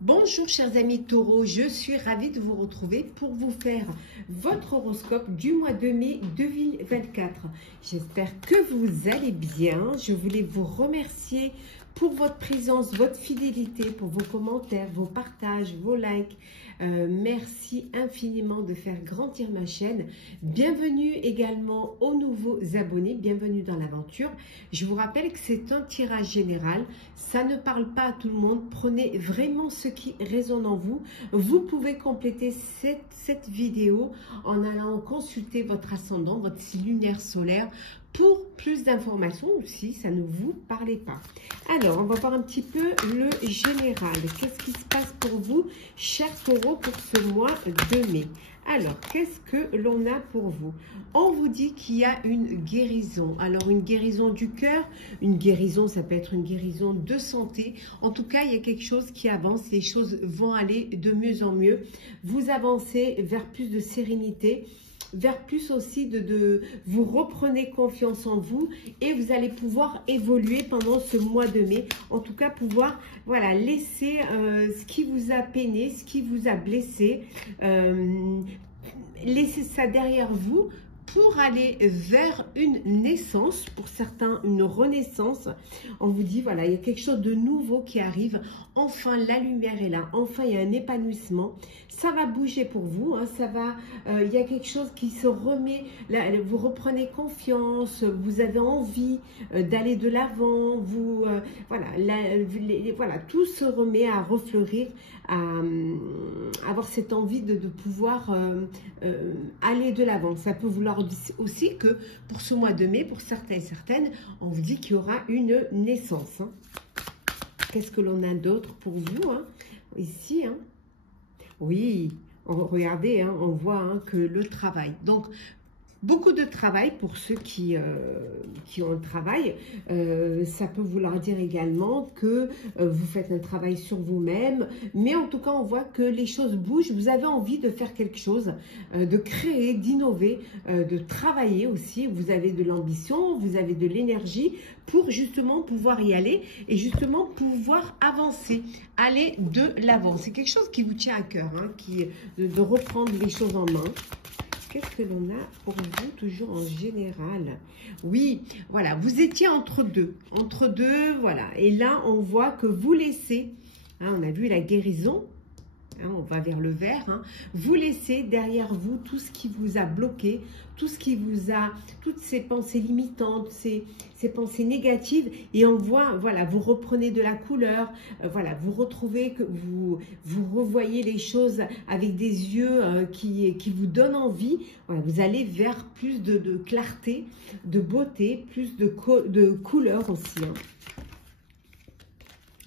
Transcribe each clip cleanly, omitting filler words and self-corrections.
Bonjour chers amis taureaux, je suis ravie de vous retrouver pour vous faire votre horoscope du mois de mai 2024. J'espère que vous allez bien. Je voulais vous remercier pour votre présence, votre fidélité, pour vos commentaires, vos partages, vos likes. Merci infiniment de faire grandir ma chaîne. Bienvenue également aux nouveaux abonnés, bienvenue dans l'aventure. Je vous rappelle que c'est un tirage général, ça ne parle pas à tout le monde. Prenez vraiment ce qui résonne en vous. Vous pouvez compléter cette vidéo en allant consulter votre ascendant, votre signe lunaire solaire, pour plus d'informations aussi, ça ne vous parlait pas. Alors, on va voir un petit peu le général. Qu'est-ce qui se passe pour vous, chers taureaux, pour ce mois de mai? Alors, qu'est-ce que l'on a pour vous? On vous dit qu'il y a une guérison. Alors, une guérison du cœur, une guérison, ça peut être une guérison de santé. En tout cas, il y a quelque chose qui avance. Les choses vont aller de mieux en mieux. Vous avancez vers plus de sérénité, vers plus aussi vous reprenez confiance en vous et vous allez pouvoir évoluer pendant ce mois de mai. En tout cas, pouvoir laisser ce qui vous a peiné, ce qui vous a blessé, laisser ça derrière vous pour aller vers une naissance, pour certains une renaissance. On vous dit voilà, il y a quelque chose de nouveau qui arrive. Enfin, la lumière est là. Enfin, il y a un épanouissement. Ça va bouger pour vous. Hein, ça va. Il y a quelque chose qui se remet. Là, vous reprenez confiance. Vous avez envie d'aller de l'avant. Vous voilà, tout se remet à refleurir, à avoir cette envie de pouvoir aller de l'avant. Ça peut vouloir aussi que pour ce mois de mai, pour certains et certaines, on vous dit qu'il y aura une naissance. Hein. Qu'est-ce que l'on a d'autre pour vous ici? Oui, regardez, on voit que le travail. Donc, beaucoup de travail pour ceux qui ont un travail. Ça peut vouloir dire également que vous faites un travail sur vous-même. Mais en tout cas, on voit que les choses bougent. Vous avez envie de faire quelque chose, de créer, d'innover, de travailler aussi. Vous avez de l'ambition, vous avez de l'énergie pour justement pouvoir y aller et justement pouvoir avancer, aller de l'avant. C'est quelque chose qui vous tient à cœur, de reprendre les choses en main. Qu'est-ce que l'on a pour vous, toujours en général? Oui, voilà, vous étiez entre deux, voilà. Et là, on voit que vous laissez, on a vu la guérison, on va vers le vert, vous laissez derrière vous tout ce qui vous a bloqué, tout ce qui vous a, toutes ces pensées limitantes, ces pensées négatives, et on voit, voilà, vous reprenez de la couleur, voilà, vous retrouvez, que vous revoyez les choses avec des yeux qui vous donnent envie. Voilà, vous allez vers plus de clarté, de beauté, plus de couleur aussi.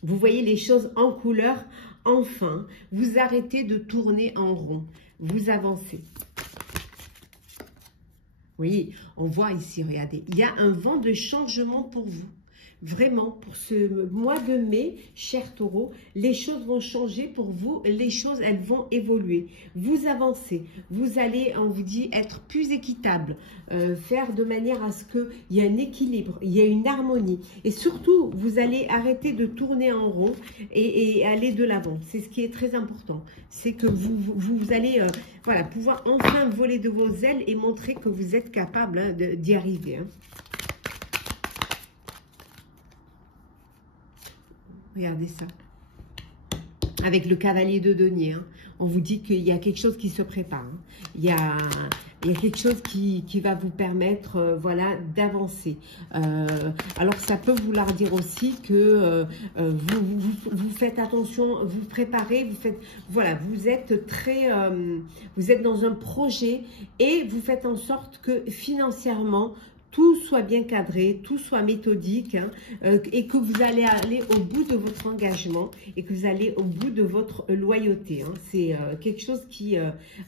Vous voyez les choses en couleur. Enfin, vous arrêtez de tourner en rond, vous avancez. Oui, on voit ici, regardez, il y a un vent de changement pour vous. Vraiment, pour ce mois de mai, chers taureaux, les choses vont changer pour vous, les choses, elles vont évoluer. Vous avancez, vous allez, on vous dit, être plus équitable, faire de manière à ce qu'il y ait un équilibre, il y ait une harmonie. Et surtout, vous allez arrêter de tourner en rond et aller de l'avant. C'est ce qui est très important. C'est que vous allez pouvoir enfin voler de vos ailes et montrer que vous êtes capable d'y arriver. Regardez ça. Avec le cavalier de denier, on vous dit qu'il y a quelque chose qui se prépare. Il y a quelque chose qui va vous permettre d'avancer. Alors, ça peut vouloir dire aussi que vous faites attention, vous préparez, vous êtes vous êtes dans un projet et vous faites en sorte que financièrement, tout soit bien cadré, tout soit méthodique, et que vous allez aller au bout de votre engagement et que vous allez au bout de votre loyauté. C'est quelque chose qui...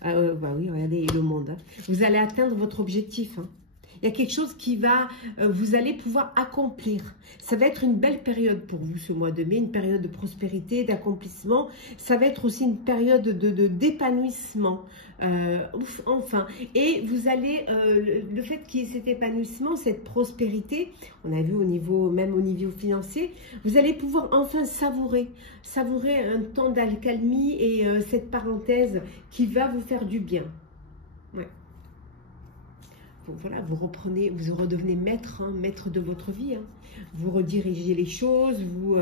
oui, regardez le monde. Vous allez atteindre votre objectif. Il y a quelque chose qui va, vous allez pouvoir accomplir. Ça va être une belle période pour vous ce mois de mai, une période de prospérité, d'accomplissement. Ça va être aussi une période d'épanouissement. Enfin, et vous allez, le fait qu'il y ait cet épanouissement, cette prospérité, on a vu au niveau, même au niveau financier, vous allez pouvoir enfin savourer un temps d'accalmie et cette parenthèse qui va vous faire du bien. Ouais. Donc voilà, vous redevenez maître, hein, maître de votre vie. Hein. Vous redirigez les choses, vous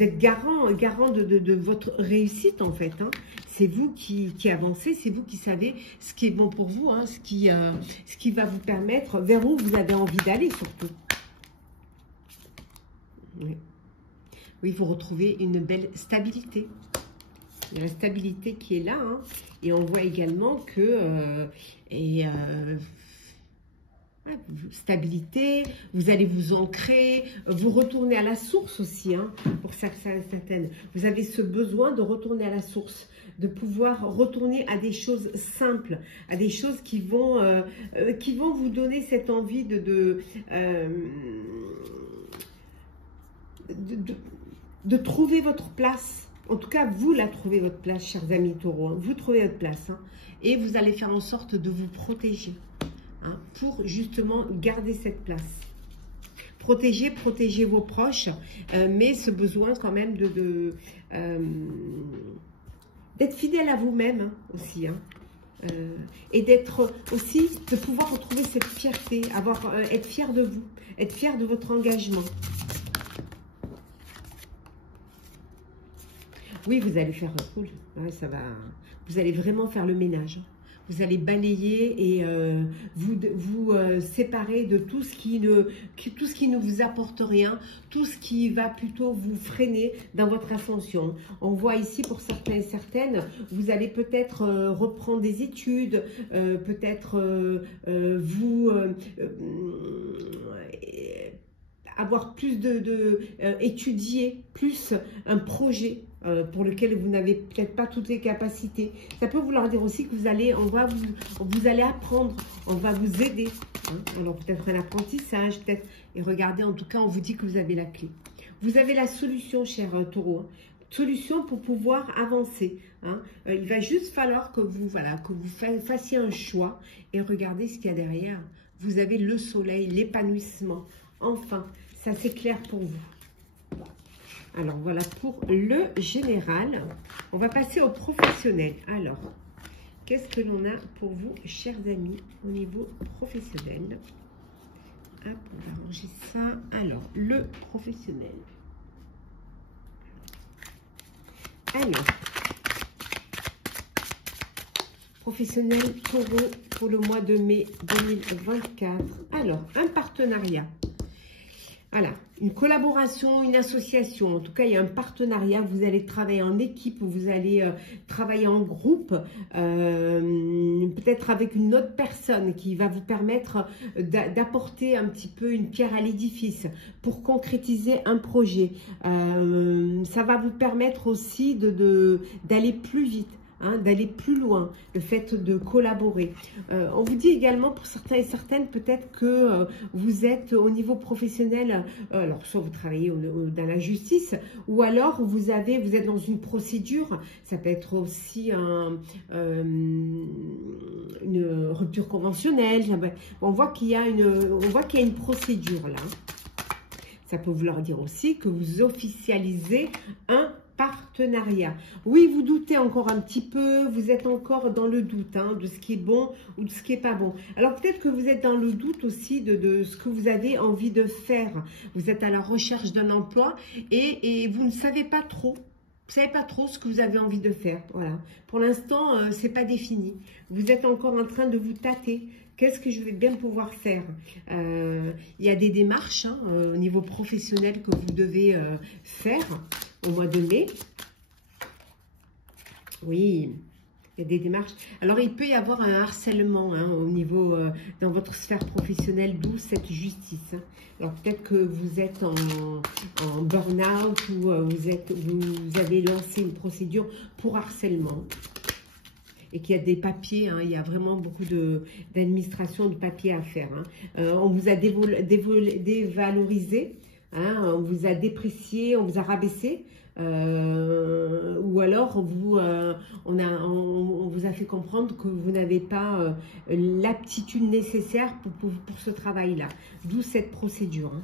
êtes garant de votre réussite en fait. Hein. C'est vous qui avancez, c'est vous qui savez ce qui est bon pour vous, hein, ce qui va vous permettre, vers où vous avez envie d'aller surtout. Oui. Oui, vous retrouvez une belle stabilité. Il y a la stabilité qui est là. Hein. Et on voit également que... stabilité, vous allez vous ancrer, vous retourner à la source aussi, hein, pour certaines. Vous avez ce besoin de retourner à la source, de pouvoir retourner à des choses simples, à des choses qui vont vous donner cette envie de trouver votre place. En tout cas, vous la trouvez votre place, chers amis taureaux. Hein. Vous trouvez votre place. Hein, et vous allez faire en sorte de vous protéger. Hein, pour justement garder cette place. Protégez vos proches, mais ce besoin quand même d'être fidèle à vous-même hein, aussi. Hein, et d'être aussi, de pouvoir retrouver cette fierté, être fier de vous, être fier de votre engagement. Oui, vous allez faire cool. Ouais, ça va. Vous allez vraiment faire le ménage. Vous allez balayer et vous séparer de tout ce qui ne vous apporte rien, tout ce qui va plutôt vous freiner dans votre ascension. On voit ici pour certains et certaines, vous allez peut-être reprendre des études, peut-être avoir plus étudier plus un projet pour lequel vous n'avez peut-être pas toutes les capacités. Ça peut vouloir dire aussi que vous allez apprendre, on va vous aider. Hein. Alors peut-être un apprentissage, peut-être. Et regardez, en tout cas, on vous dit que vous avez la clé. Vous avez la solution, cher taureau. Hein. Solution pour pouvoir avancer. Hein. Il va juste falloir que vous fassiez un choix. Et regardez ce qu'il y a derrière. Vous avez le soleil, l'épanouissement. Enfin, ça c'est clair pour vous. Alors voilà pour le général. On va passer au professionnel. Alors, qu'est-ce que l'on a pour vous, chers amis, au niveau professionnel? Hop, on va ranger ça. Alors, le professionnel. Alors, professionnel taureau pour le mois de mai 2024. Alors, un partenariat. Voilà, une collaboration, une association, en tout cas il y a un partenariat, vous allez travailler en équipe, vous allez travailler en groupe, peut-être avec une autre personne qui va vous permettre d'apporter un petit peu une pierre à l'édifice pour concrétiser un projet. Ça va vous permettre aussi d'aller plus vite. Hein, d'aller plus loin, le fait de collaborer. On vous dit également pour certains et certaines peut-être que vous êtes au niveau professionnel, alors soit vous travaillez dans la justice ou alors vous êtes dans une procédure, ça peut être aussi une rupture conventionnelle. On voit qu'il y a une procédure là. Ça peut vouloir dire aussi que vous officialisez un partenariat. Oui, vous doutez encore un petit peu, vous êtes encore dans le doute hein, de ce qui est bon ou de ce qui n'est pas bon. Alors peut-être que vous êtes dans le doute aussi de ce que vous avez envie de faire. Vous êtes à la recherche d'un emploi et vous ne savez pas trop. Vous ne savez pas trop ce que vous avez envie de faire. Voilà. Pour l'instant, ce n'est pas défini. Vous êtes encore en train de vous tâter. Qu'est-ce que je vais bien pouvoir faire? Il y a des démarches hein, au niveau professionnel que vous devez faire au mois de mai. Oui, il y a des démarches. Alors, il peut y avoir un harcèlement hein, au niveau, dans votre sphère professionnelle, d'où cette justice. Hein. Alors, peut-être que vous êtes en burn-out ou vous avez lancé une procédure pour harcèlement. et qu'il y a des papiers, hein, il y a vraiment beaucoup d'administration, de papiers à faire. Hein. On vous a dévalorisé, hein, on vous a déprécié, on vous a rabaissé. Ou alors on vous a fait comprendre que vous n'avez pas l'aptitude nécessaire pour ce travail-là. D'où cette procédure. Hein.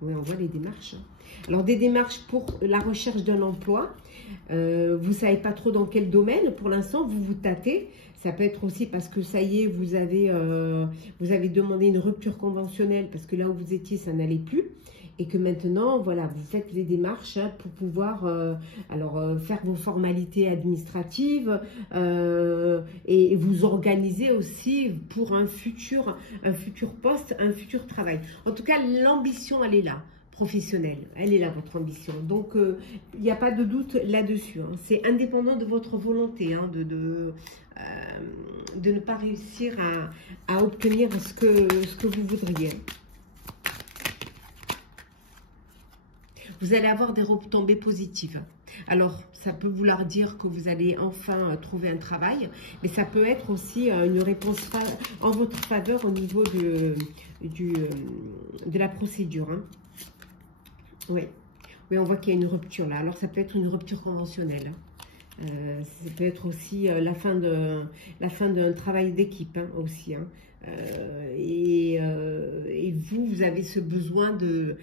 Oui, on voit les démarches. Alors, des démarches pour la recherche d'un emploi. Vous ne savez pas trop dans quel domaine. Pour l'instant, vous vous tâtez. Ça peut être aussi parce que ça y est, vous avez demandé une rupture conventionnelle parce que là où vous étiez, ça n'allait plus. Et que maintenant, voilà, vous faites les démarches hein, pour pouvoir faire vos formalités administratives et vous organiser aussi pour un futur poste, un futur travail. En tout cas, l'ambition, elle est là. Professionnelle, elle est là votre ambition, donc il n'y a pas de doute là-dessus, hein. C'est indépendant de votre volonté hein, de ne pas réussir à obtenir ce que vous voudriez. Vous allez avoir des retombées positives. Alors, ça peut vouloir dire que vous allez enfin trouver un travail, mais ça peut être aussi une réponse en votre faveur au niveau de la procédure, hein. Oui, on voit qu'il y a une rupture là. Alors, ça peut être une rupture conventionnelle. Ça peut être aussi la fin d'un travail d'équipe hein, aussi. Hein. Et vous avez ce besoin de...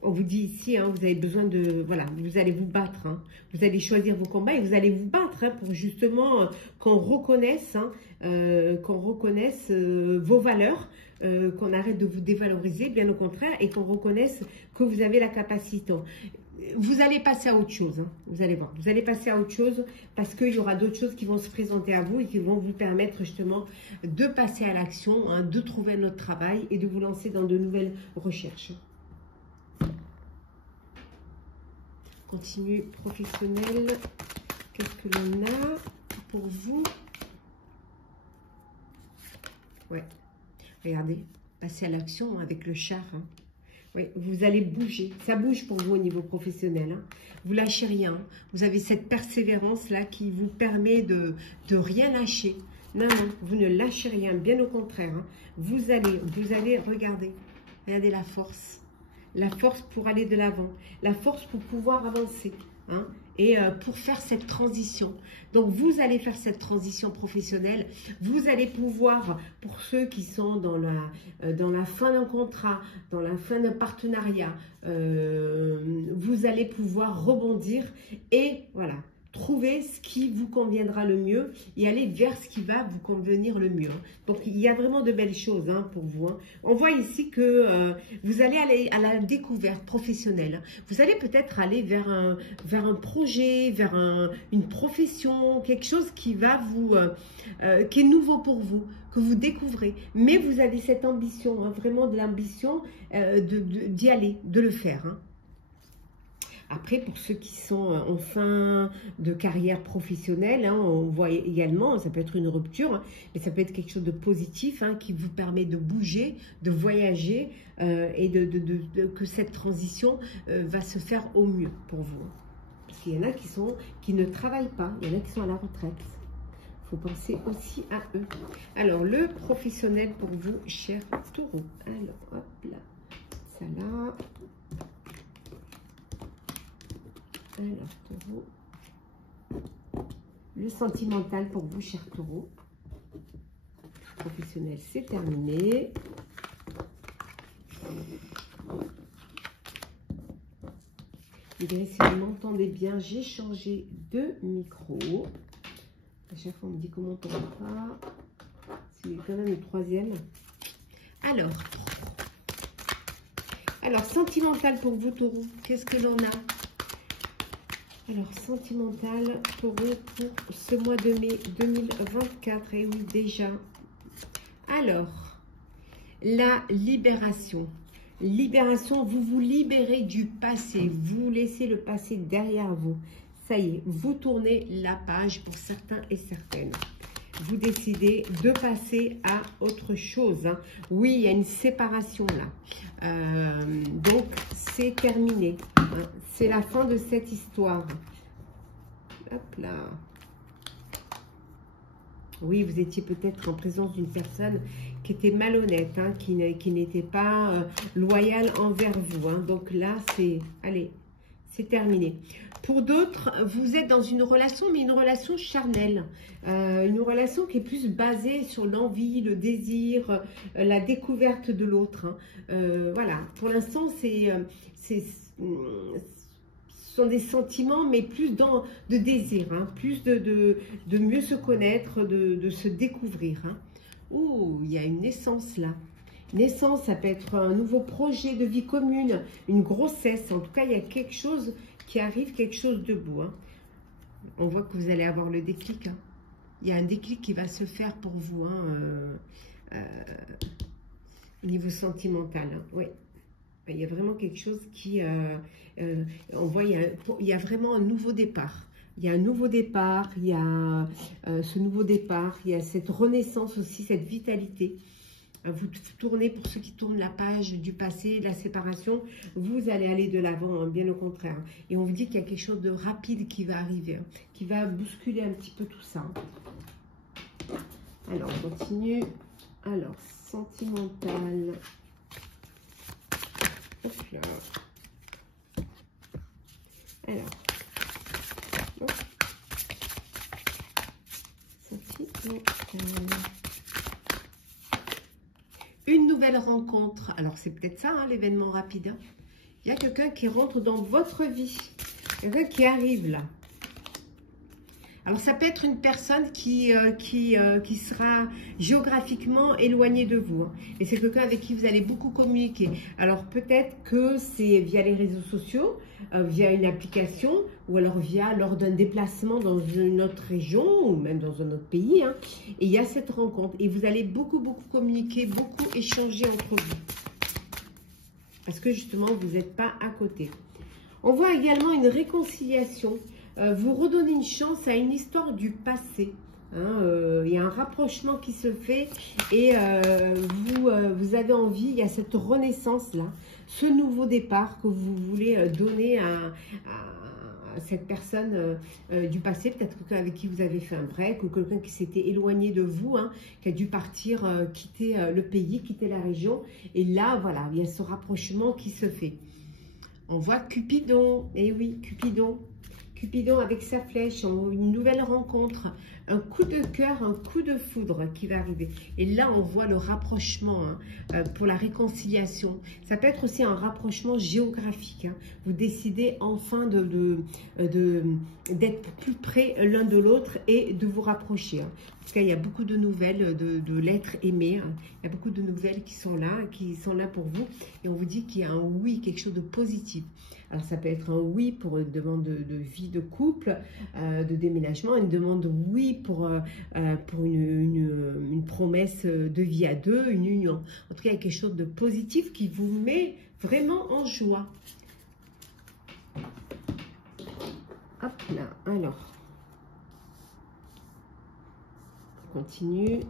on vous dit ici, hein, vous avez besoin de... Voilà, vous allez vous battre. Hein. Vous allez choisir vos combats et vous allez vous battre hein, pour justement qu'on reconnaisse, hein, vos valeurs. Qu'on arrête de vous dévaloriser, bien au contraire, et qu'on reconnaisse que vous avez la capacité. Vous allez passer à autre chose, hein, vous allez voir. Vous allez passer à autre chose parce qu'il y aura d'autres choses qui vont se présenter à vous et qui vont vous permettre justement de passer à l'action, hein, de trouver un autre travail et de vous lancer dans de nouvelles recherches. Continue professionnel. Qu'est-ce que l'on a pour vous? Ouais. Regardez, passez à l'action avec le char. Hein. Oui, vous allez bouger. Ça bouge pour vous au niveau professionnel. Hein. Vous lâchez rien. Vous avez cette persévérance-là qui vous permet de rien lâcher. Non, vous ne lâchez rien. Bien au contraire. Hein. Vous allez regarder. Regardez la force. La force pour aller de l'avant. La force pour pouvoir avancer. Hein, et pour faire cette transition. Donc, vous allez faire cette transition professionnelle. Vous allez pouvoir, pour ceux qui sont dans la fin d'un contrat, dans la fin d'un partenariat, vous allez pouvoir rebondir et voilà, trouver ce qui vous conviendra le mieux et aller vers ce qui va vous convenir le mieux. Donc, il y a vraiment de belles choses hein, pour vous. Hein. On voit ici que vous allez aller à la découverte professionnelle. Vous allez peut-être aller vers un projet, vers une profession, quelque chose qui va qui est nouveau pour vous, que vous découvrez. Mais vous avez cette ambition, hein, vraiment de l'ambition d'y aller, de le faire. Hein. Après, pour ceux qui sont en fin de carrière professionnelle, hein, on voit également, ça peut être une rupture, hein, mais ça peut être quelque chose de positif hein, qui vous permet de bouger, de voyager et que cette transition va se faire au mieux pour vous. Parce qu'il y en a qui ne travaillent pas, il y en a qui sont à la retraite. Il faut penser aussi à eux. Alors, le professionnel pour vous, cher taureau. Alors, hop là, ça là. Alors, taureau. Le sentimental pour vous, cher taureau. Professionnel, c'est terminé. Et bien, si vous m'entendez bien, j'ai changé de micro. À chaque fois, on me dit comment on ne pas. C'est quand même le troisième. Alors, sentimental pour vous, taureau. Qu'est-ce que l'on a? Alors, sentimental, taureau, pour ce mois de mai 2024. Et oui, déjà. Alors, la libération. Libération, vous vous libérez du passé. Vous laissez le passé derrière vous. Ça y est, vous tournez la page pour certains et certaines. Vous décidez de passer à autre chose. Hein. Oui, il y a une séparation là. Donc, c'est terminé. Hein. C'est la fin de cette histoire. Hop là. Oui, vous étiez peut-être en présence d'une personne qui était malhonnête, hein, qui n'était pas loyale envers vous. Hein. Donc là, allez, c'est terminé. Pour d'autres, vous êtes dans une relation, mais une relation charnelle. Une relation qui est plus basée sur l'envie, le désir, la découverte de l'autre. Hein. Voilà, pour l'instant, ce sont des sentiments, mais plus de désir, hein, plus de mieux se connaître, de se découvrir. Hein. Ouh, il y a une naissance là. Naissance, ça peut être un nouveau projet de vie commune, une grossesse. En tout cas, il y a quelque chose qui arrive, quelque chose de beau. Hein. On voit que vous allez avoir le déclic. Hein. Il y a un déclic qui va se faire pour vous, hein, au niveau sentimental. Hein. Oui. Il y a vraiment quelque chose qui... on voit, il y a vraiment un nouveau départ. Il y a un nouveau départ, il y a ce nouveau départ, il y a cette renaissance aussi, cette vitalité. Vous tournez, pour ceux qui tournent la page du passé, de la séparation, vous allez aller de l'avant, hein, bien au contraire. Et on vous dit qu'il y a quelque chose de rapide qui va arriver, hein, qui va bousculer un petit peu tout ça. Alors, on continue. Alors, sentimental. Hop là. Alors. Hop. Sentimental. Une nouvelle rencontre. Alors, c'est peut-être ça, hein, l'événement rapide. Hein. Il y a quelqu'un qui rentre dans votre vie. Quelqu'un qui arrive là. Alors, ça peut être une personne qui sera géographiquement éloignée de vous. Hein. Et c'est quelqu'un avec qui vous allez beaucoup communiquer. Alors, peut-être que c'est via les réseaux sociaux, via une application, ou alors lors d'un déplacement dans une autre région, ou même dans un autre pays. Hein. Et il y a cette rencontre. Et vous allez beaucoup communiquer, beaucoup échanger entre vous. Parce que justement, vous n'êtes pas à côté. On voit également une réconciliation. Vous redonnez une chance à une histoire du passé. Hein, il y a un rapprochement qui se fait et vous avez envie, il y a cette renaissance-là, ce nouveau départ que vous voulez donner à cette personne du passé, peut-être quelqu'un avec qui vous avez fait un break ou quelqu'un qui s'était éloigné de vous, hein, qui a dû partir, quitter le pays, quitter la région. Et là, voilà, il y a ce rapprochement qui se fait. On voit Cupidon, et oui, Cupidon. Cupidon avec sa flèche, une nouvelle rencontre, un coup de cœur, un coup de foudre qui va arriver. Et là, on voit le rapprochement, hein, pour la réconciliation. Ça peut être aussi un rapprochement géographique. Hein. Vous décidez enfin d'être plus près l'un de l'autre et de vous rapprocher. Hein. En tout cas, il y a beaucoup de nouvelles de l'être aimé. Hein. Il y a beaucoup de nouvelles qui sont là pour vous. Et on vous dit qu'il y a un oui, quelque chose de positif. Alors, ça peut être un oui pour une demande de vie de couple, de déménagement, une demande de oui pour une promesse de vie à deux, une union. En tout cas, il y a quelque chose de positif qui vous met vraiment en joie. Hop là, alors. On continue.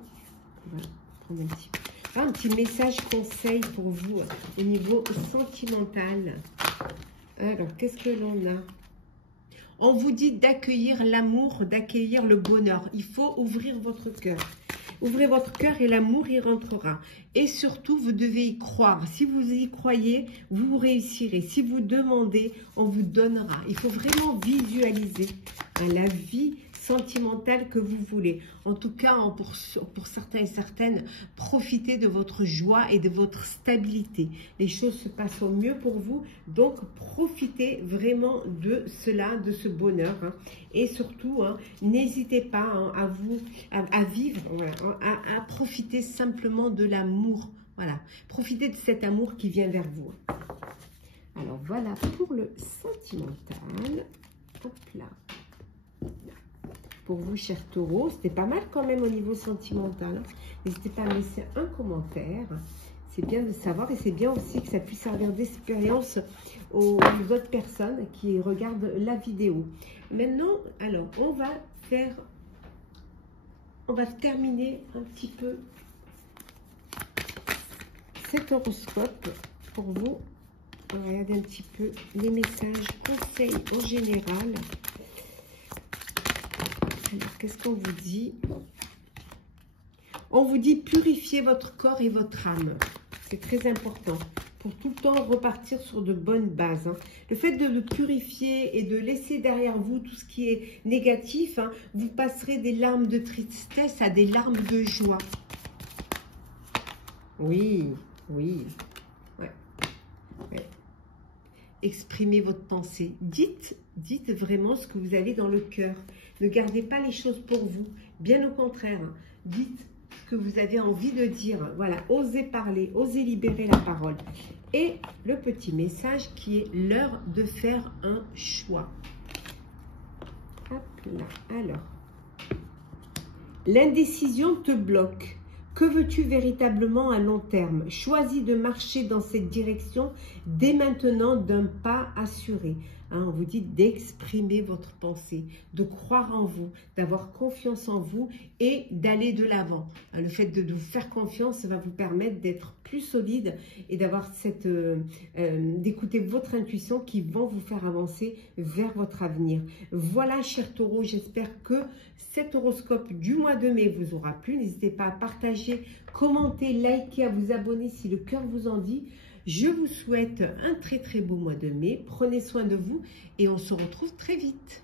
On va prendre un petit message conseil pour vous au niveau sentimental. Alors, qu'est-ce que l'on a? On vous dit d'accueillir l'amour, d'accueillir le bonheur. Il faut ouvrir votre cœur. Ouvrez votre cœur et l'amour y rentrera. Et surtout, vous devez y croire. Si vous y croyez, vous réussirez. Si vous demandez, on vous donnera. Il faut vraiment visualiser la vie sentimentale que vous voulez. En tout cas, pour certains et certaines, profitez de votre joie et de votre stabilité. Les choses se passent au mieux pour vous, donc profitez vraiment de cela, de ce bonheur. Hein. Et surtout, hein, n'hésitez pas, hein, à vivre, voilà, à profiter simplement de l'amour. Voilà, profitez de cet amour qui vient vers vous. Alors voilà pour le sentimental. Hop là. Pour vous, chers taureaux, c'était pas mal quand même au niveau sentimental. N'hésitez pas à me laisser un commentaire. C'est bien de savoir et c'est bien aussi que ça puisse servir d'expérience aux autres personnes qui regardent la vidéo. Maintenant, alors, on va terminer un petit peu cet horoscope pour vous. On va regarder un petit peu les messages, conseils en général. Alors, qu'est-ce qu'on vous dit? On vous dit purifier votre corps et votre âme. C'est très important pour tout le temps repartir sur de bonnes bases. Hein. Le fait de le purifier et de laisser derrière vous tout ce qui est négatif, hein, vous passerez des larmes de tristesse à des larmes de joie. Oui, oui. Ouais. Ouais. Exprimez votre pensée. Dites vraiment ce que vous avez dans le cœur. Ne gardez pas les choses pour vous. Bien au contraire, hein. Dites ce que vous avez envie de dire. Voilà, osez parler, osez libérer la parole. Et le petit message qui est l'heure de faire un choix. Hop là, alors. L'indécision te bloque. Que veux-tu véritablement à long terme? Choisis de marcher dans cette direction dès maintenant d'un pas assuré. Hein, on vous dit d'exprimer votre pensée, de croire en vous, d'avoir confiance en vous et d'aller de l'avant. Hein, le fait de vous faire confiance va vous permettre d'être plus solide et d'avoir cette d'écouter votre intuition qui vont vous faire avancer vers votre avenir. Voilà, chers taureaux, j'espère que cet horoscope du mois de mai vous aura plu. N'hésitez pas à partager, commenter, liker, à vous abonner si le cœur vous en dit. Je vous souhaite un très très beau mois de mai. Prenez soin de vous et on se retrouve très vite.